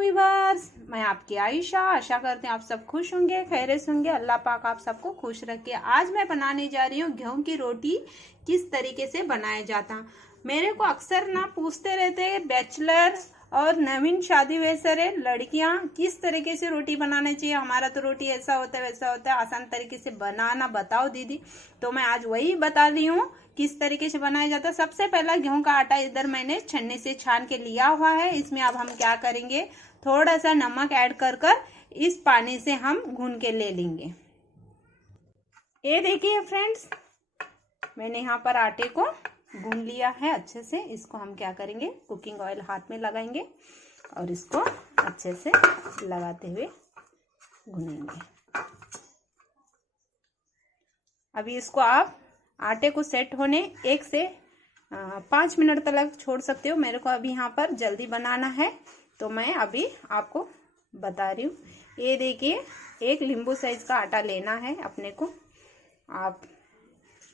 Viewers, मैं आपकी आयशा। आशा करते हैं आप सब खुश होंगे, खैरियत होंगे। अल्लाह पाक आप सबको खुश रखे। आज मैं बनाने जा रही हूँ गेहूं की रोटी किस तरीके से बनाया जाता। मेरे को अक्सर ना पूछते रहते हैं बैचलर और नवीन शादी वैसे लड़कियां किस तरीके से रोटी बनाना चाहिए। हमारा तो रोटी ऐसा होता है वैसा होता है, आसान तरीके से बनाना बताओ दीदी। तो मैं आज वही बता रही हूँ किस तरीके से बनाया जाता है। सबसे पहला गेहूं का आटा इधर मैंने छन्नी से छान के लिया हुआ है। इसमें अब हम क्या करेंगे, थोड़ा सा नमक ऐड कर इस पानी से हम गूंद के ले लेंगे। ये देखिए फ्रेंड्स, मैंने यहाँ पर आटे को गूंद लिया है अच्छे से। इसको हम क्या करेंगे, कुकिंग ऑयल हाथ में लगाएंगे और इसको अच्छे से लगाते हुए गूंदेंगे। अभी इसको आप आटे को सेट होने 1 से 5 मिनट तक छोड़ सकते हो। मेरे को अभी यहाँ पर जल्दी बनाना है तो मैं अभी आपको बता रही हूँ। ये देखिए, 1 नींबू साइज का आटा लेना है अपने को। आप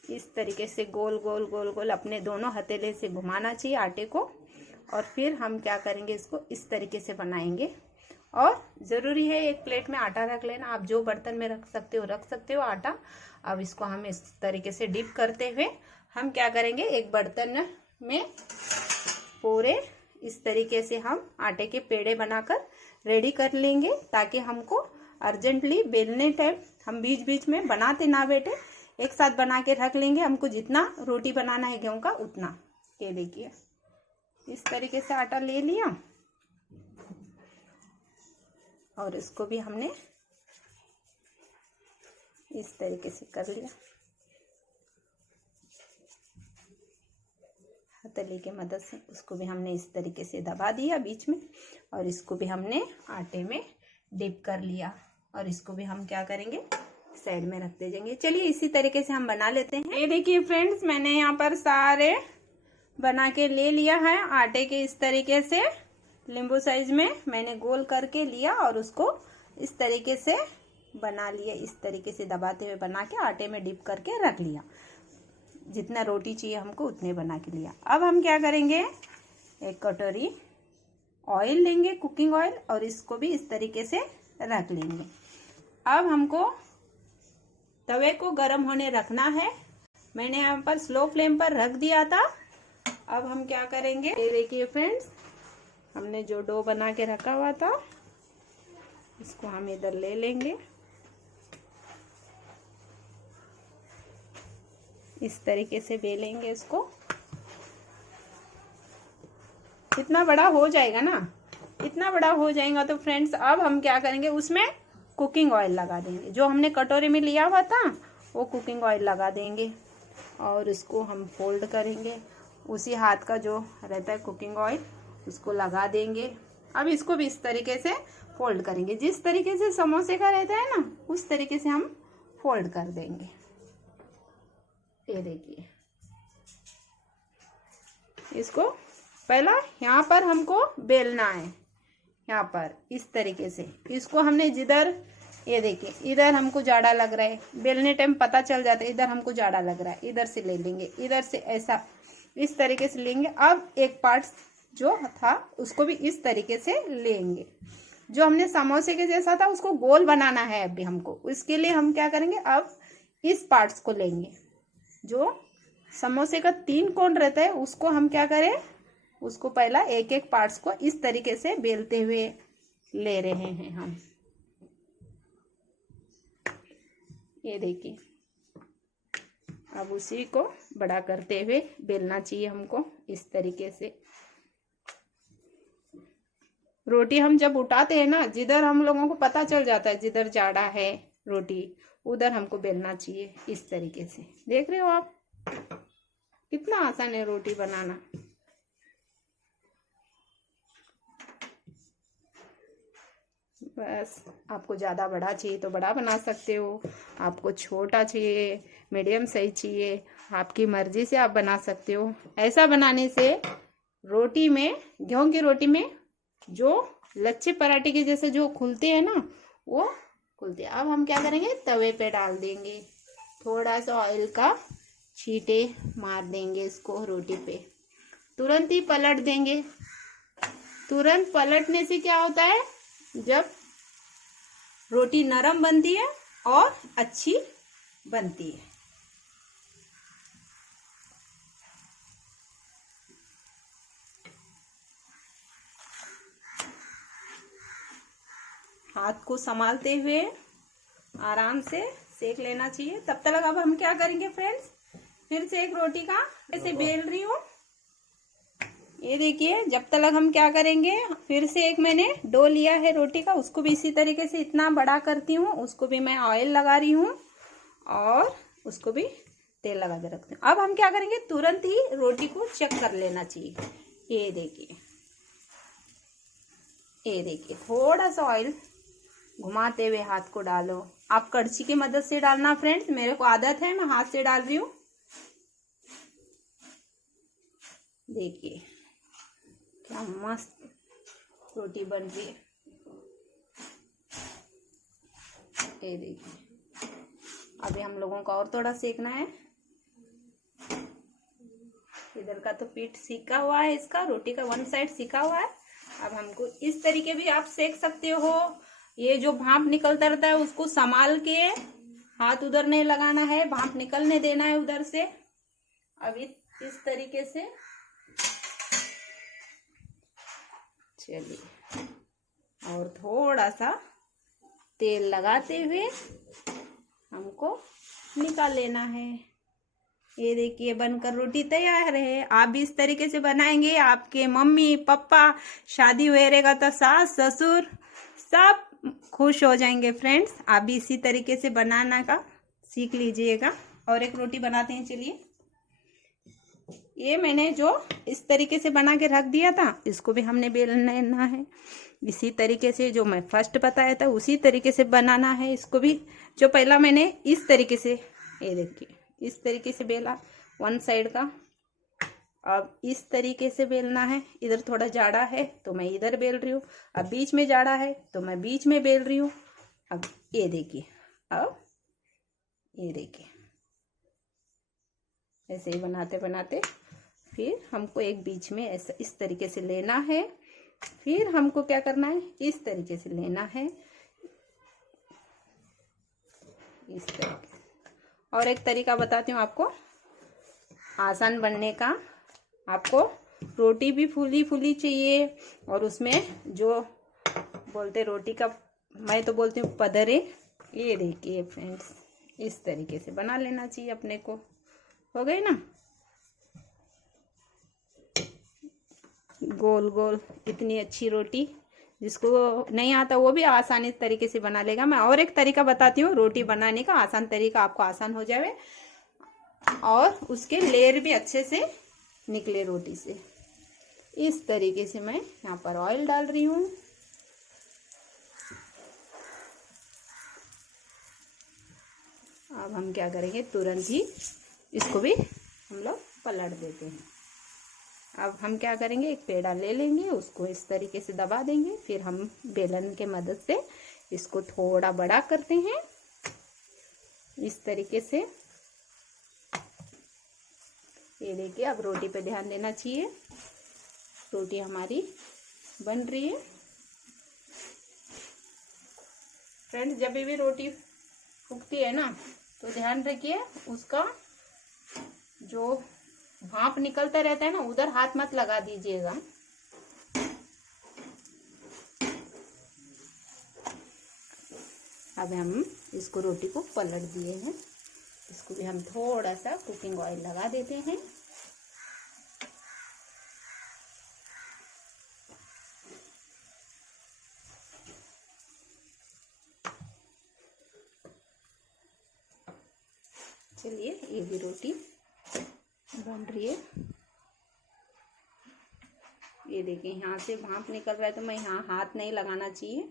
इस तरीके से गोल गोल गोल गोल अपने दोनों हथेले से घुमाना चाहिए आटे को। और फिर हम क्या करेंगे, इसको इस तरीके से बनाएंगे। और ज़रूरी है एक प्लेट में आटा रख लेना। आप जो बर्तन में रख सकते हो आटा। अब इसको हम इस तरीके से डिप करते हुए हम क्या करेंगे, एक बर्तन में पूरे इस तरीके से हम आटे के पेड़े बनाकर रेडी कर लेंगे, ताकि हमको अर्जेंटली बेलने टाइम हम बीच बीच में बनाते ना बैठे, एक साथ बना के रख लेंगे। हमको जितना रोटी बनाना है गेहूं का उतना। ये देखिए, इस तरीके से आटा ले लिया और इसको भी हमने इस तरीके से कर लिया। हथेली की मदद से उसको भी हमने इस तरीके से दबा दिया बीच में, और इसको भी हमने आटे में डिप कर लिया। और इसको भी हम क्या करेंगे, साइड में रख दे जाएंगे। चलिए इसी तरीके से हम बना लेते हैं। ये देखिए फ्रेंड्स, मैंने यहाँ पर सारे बना के ले लिया है आटे के इस तरीके से। नींबू साइज में मैंने गोल करके लिया और उसको इस तरीके से बना लिया। इस तरीके से दबाते हुए बना के आटे में डिप करके रख लिया। जितना रोटी चाहिए हमको उतने बना के लिया। अब हम क्या करेंगे, एक कटोरी ऑयल लेंगे, कुकिंग ऑयल, और इसको भी इस तरीके से रख लेंगे। अब हमको तवे को गर्म होने रखना है। मैंने यहाँ पर स्लो फ्लेम पर रख दिया था। अब हम क्या करेंगे, ये देखिए फ्रेंड्स, हमने जो डो बना के रखा हुआ था इसको हम इधर ले लेंगे। इस तरीके से बेलेंगे इसको। इतना बड़ा हो जाएगा ना, इतना बड़ा हो जाएगा तो फ्रेंड्स अब हम क्या करेंगे, उसमें कुकिंग ऑयल लगा देंगे। जो हमने कटोरी में लिया हुआ था वो कुकिंग ऑयल लगा देंगे और इसको हम फोल्ड करेंगे। उसी हाथ का जो रहता है कुकिंग ऑयल उसको लगा देंगे। अब इसको भी इस तरीके से फोल्ड करेंगे। जिस तरीके से समोसे का रहता है ना, उस तरीके से हम फोल्ड कर देंगे। ये देखिए, इसको पहला यहाँ पर हमको बेलना है। यहाँ पर इस तरीके से इसको हमने जिधर, ये देखिए इधर हमको जाड़ा लग रहा है, बेलने टाइम पता चल जाता है इधर हमको जाड़ा लग रहा है, इधर से ले लेंगे, इधर से ऐसा इस तरीके से लेंगे। अब एक पार्ट जो था उसको भी इस तरीके से लेंगे। जो हमने समोसे के जैसा था उसको गोल बनाना है अभी हमको। इसके लिए हम क्या करेंगे, अब इस पार्ट्स को लेंगे। जो समोसे का 3 कोण रहता है उसको हम क्या करें, उसको पहला एक एक पार्ट्स को इस तरीके से बेलते हुए ले रहे हैं हम। ये देखिए, अब उसी को बड़ा करते हुए बेलना चाहिए हमको इस तरीके से। रोटी हम जब उठाते हैं ना, जिधर हम लोगों को पता चल जाता है जिधर जाड़ा है रोटी, उधर हमको बेलना चाहिए इस तरीके से। देख रहे हो आप, कितना आसान है रोटी बनाना। बस आपको ज़्यादा बड़ा चाहिए तो बड़ा बना सकते हो, आपको छोटा चाहिए, मीडियम साइज चाहिए, आपकी मर्जी से आप बना सकते हो। ऐसा बनाने से रोटी में, गेहूं की रोटी में जो लच्छे पराठे के जैसे जो खुलते हैं ना, वो खुलते हैं। अब हम क्या करेंगे, तवे पे डाल देंगे, थोड़ा सा ऑयल का छींटे मार देंगे इसको रोटी पे, तुरंत ही पलट देंगे। तुरंत पलटने से क्या होता है, जब रोटी नरम बनती है और अच्छी बनती है। हाथ को संभालते हुए आराम से सेक लेना चाहिए। तब तक अब हम क्या करेंगे फ्रेंड्स, फिर से एक रोटी का ऐसे बेल रही हूँ। ये देखिए, जब तक हम क्या करेंगे, फिर से एक मैंने डो लिया है रोटी का, उसको भी इसी तरीके से इतना बड़ा करती हूँ। उसको भी मैं ऑयल लगा रही हूँ और उसको भी तेल लगा के रखती हूँ। अब हम क्या करेंगे, तुरंत ही रोटी को चेक कर लेना चाहिए। ये देखिए, ये देखिए, थोड़ा सा ऑयल घुमाते हुए हाथ को डालो। आप कड़छी की मदद से डालना फ्रेंड्स, मेरे को आदत है, मैं हाथ से डाल रही हूँ। देखिए क्या मस्त रोटी बन रही है। ये देखिए, अभी हम लोगों को और थोड़ा सेकना है। इधर का तो पीठ सीखा हुआ है, इसका रोटी का वन साइड सीखा हुआ है। अब हमको इस तरीके भी आप सेक सकते हो। ये जो भाप निकलता रहता है उसको संभाल के, हाथ उधर नहीं लगाना है, भाप निकलने देना है उधर से। अब इस तरीके से चलिए, और थोड़ा सा तेल लगाते हुए हमको निकाल लेना है। ये देखिए, बनकर रोटी तैयार है। आप भी इस तरीके से बनाएंगे, आपके मम्मी पापा, शादी हुए रहेगा तो सास ससुर सब खुश हो जाएंगे फ्रेंड्स। आप भी इसी तरीके से बनाना का सीख लीजिएगा। और एक रोटी बनाते हैं, चलिए। ये मैंने जो इस तरीके से बना के रख दिया था, इसको भी हमने बेलना है इसी तरीके से। जो मैं फर्स्ट बताया था उसी तरीके से बनाना है इसको भी। जो पहला मैंने इस तरीके से, ये देखिए, इस तरीके से बेला वन साइड का। अब इस तरीके से बेलना है। इधर थोड़ा जाड़ा है तो मैं इधर बेल रही हूँ, अब बीच में जाड़ा है तो मैं बीच में बेल रही हूँ। अब ये देखिए, अब ये देखिए, ऐसे ही बनाते बनाते फिर हमको एक बीच में ऐसा इस तरीके से लेना है। फिर हमको क्या करना है, इस तरीके से लेना है, इस तरीके से। और एक तरीका बताती हूँ आपको आसान बनने का। आपको रोटी भी फूली फूली चाहिए, और उसमें जो बोलते रोटी का, मैं तो बोलती हूँ पदरे। ये देखिए फ्रेंड्स, इस तरीके से बना लेना चाहिए अपने को। हो गई ना, गोल गोल इतनी अच्छी रोटी। जिसको नहीं आता वो भी आसानी तरीके से बना लेगा। मैं और एक तरीका बताती हूँ रोटी बनाने का, आसान तरीका, आपको आसान हो जाए और उसके लेयर भी अच्छे से निकले रोटी से। इस तरीके से मैं यहाँ पर ऑयल डाल रही हूँ। अब हम क्या करेंगे, तुरंत ही इसको भी हम लोग पलट देते हैं। अब हम क्या करेंगे, एक पेड़ा ले लेंगे, उसको इस तरीके से दबा देंगे। फिर हम बेलन के मदद से इसको थोड़ा बड़ा करते हैं इस तरीके से। ये देखिए, अब रोटी पे ध्यान देना चाहिए। रोटी हमारी बन रही है फ्रेंड्स। जब भी रोटी फूकती है ना, तो ध्यान रखिए उसका जो भाप निकलता रहता है ना, उधर हाथ मत लगा दीजिएगा। अब हम इसको रोटी को पलट दिए हैं, इसको भी हम थोड़ा सा कुकिंग ऑयल लगा देते हैं। चलिए, ये भी रोटी बन रही है। ये देखिए, यहाँ से भाप निकल रहा है तो मैं यहाँ हाथ नहीं लगाना चाहिए,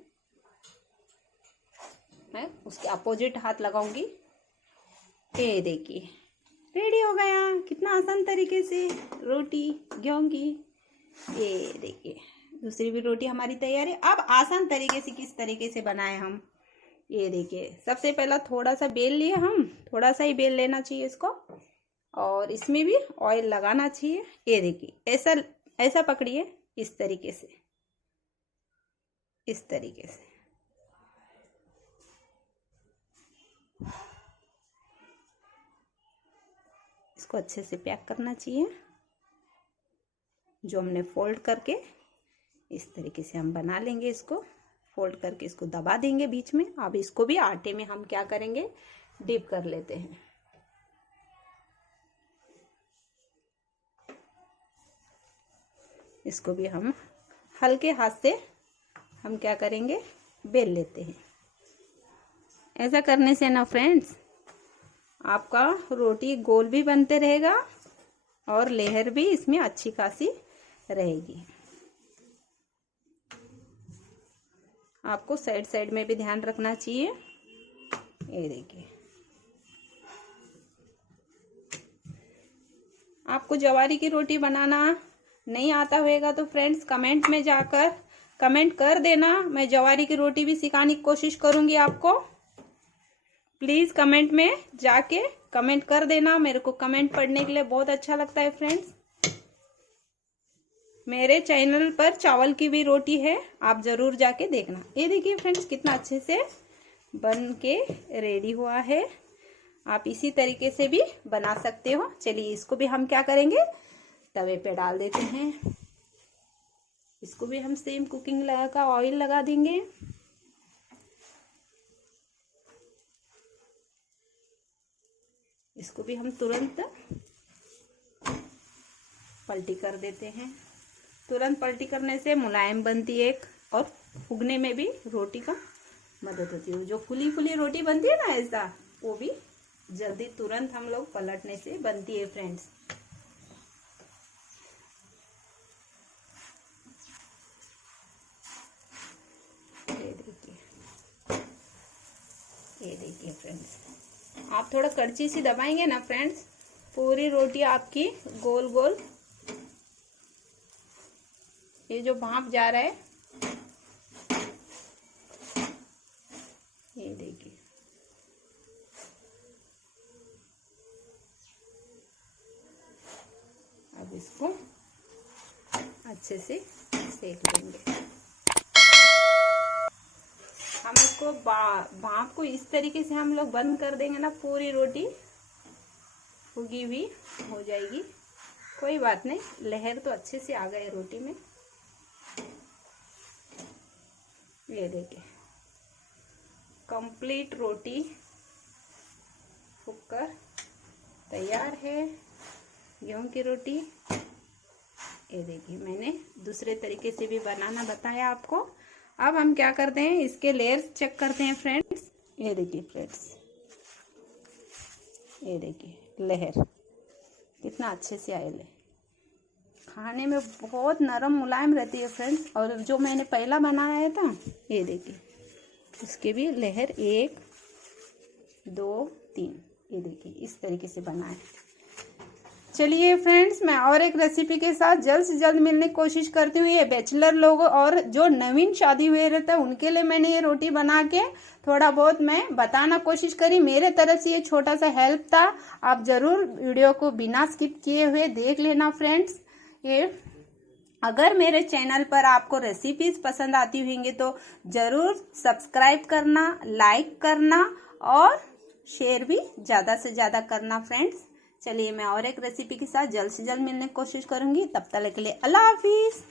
मैं उसके अपोजिट हाथ लगाऊंगी। ये देखिए, रेडी हो गया। कितना आसान तरीके से रोटी गेहूं की। ये देखिए, दूसरी भी रोटी हमारी तैयार है। अब आसान तरीके से किस तरीके से बनाए हम, ये देखिए। सबसे पहला थोड़ा सा बेल लिए हम, थोड़ा सा ही बेल लेना चाहिए इसको, और इसमें भी ऑयल लगाना चाहिए। ये देखिए, ऐसा ऐसा पकड़िए इस तरीके से। इस तरीके से। इसको अच्छे से पैक करना चाहिए। जो हमने फोल्ड करके इस तरीके से हम बना लेंगे, इसको फोल्ड करके इसको दबा देंगे बीच में। अब इसको भी आटे में हम क्या करेंगे, डिप कर लेते हैं। इसको भी हम हल्के हाथ से हम क्या करेंगे, बेल लेते हैं। ऐसा करने से ना फ्रेंड्स, आपका रोटी गोल भी बनते रहेगा और लेयर भी इसमें अच्छी खासी रहेगी। आपको साइड साइड में भी ध्यान रखना चाहिए। ये देखिए, आपको ज्वारी की रोटी बनाना नहीं आता होगा तो फ्रेंड्स कमेंट में जाकर कमेंट कर देना। मैं ज्वारी की रोटी भी सिखाने की कोशिश करूंगी आपको। प्लीज कमेंट में जाके कमेंट कर देना। मेरे को कमेंट पढ़ने के लिए बहुत अच्छा लगता है फ्रेंड्स। मेरे चैनल पर चावल की भी रोटी है, आप जरूर जाके देखना। ये देखिए फ्रेंड्स, कितना अच्छे से बन के रेडी हुआ है। आप इसी तरीके से भी बना सकते हो। चलिए इसको भी हम क्या करेंगे, तवे पे डाल देते हैं। इसको भी हम सेम कुकिंग का ऑयल लगा देंगे। इसको भी हम तुरंत पलटी कर देते हैं। तुरंत पलटी करने से मुलायम बनती है और फूगने में भी रोटी का मदद होती है। जो फुली फुली रोटी बनती है ना, ऐसा वो भी जल्दी तुरंत हम लोग पलटने से बनती है फ्रेंड्स। ये देखिए फ्रेंड्स, आप थोड़ा कड़ची से दबाएंगे ना फ्रेंड्स, पूरी रोटी आपकी गोल गोल, ये जो भाप जा रहा है, ये देखिए। अब इसको अच्छे से सेक लेंगे। हम इसको भाप को इस तरीके से हम लोग बंद कर देंगे ना, पूरी रोटी उगी हुई हो जाएगी। कोई बात नहीं, लहर तो अच्छे से आ गए रोटी में। ये देखिए, कंप्लीट रोटी फूक कर तैयार है, गेहूं की रोटी। ये देखिए, मैंने दूसरे तरीके से भी बनाना बताया आपको। अब हम क्या करते हैं, इसके लेयर्स चेक करते हैं फ्रेंड्स। ये देखिए फ्रेंड्स, ये देखिए लहर कितना अच्छे से आयल है। खाने में बहुत नरम मुलायम रहती है फ्रेंड्स। और जो मैंने पहला बनाया था, ये देखिए, इसके भी लहर 1 2 3, ये देखिए इस तरीके से बना है। चलिए फ्रेंड्स, मैं और एक रेसिपी के साथ जल्द से जल्द मिलने की कोशिश करती हूँ। ये बैचलर लोग और जो नवीन शादी हुए रहता है उनके लिए मैंने ये रोटी बना के थोड़ा बहुत मैं बताना कोशिश करी। मेरे तरफ से ये छोटा सा हेल्प था। आप जरूर वीडियो को बिना स्किप किए हुए देख लेना फ्रेंड्स। ये अगर मेरे चैनल पर आपको रेसिपीज पसंद आती होंगी तो जरूर सब्सक्राइब करना, लाइक करना और शेयर भी ज्यादा से ज्यादा करना फ्रेंड्स। चलिए, मैं और एक रेसिपी के साथ जल्द से जल्द मिलने की कोशिश करूंगी। तब तक के लिए अल्लाह हाफिज।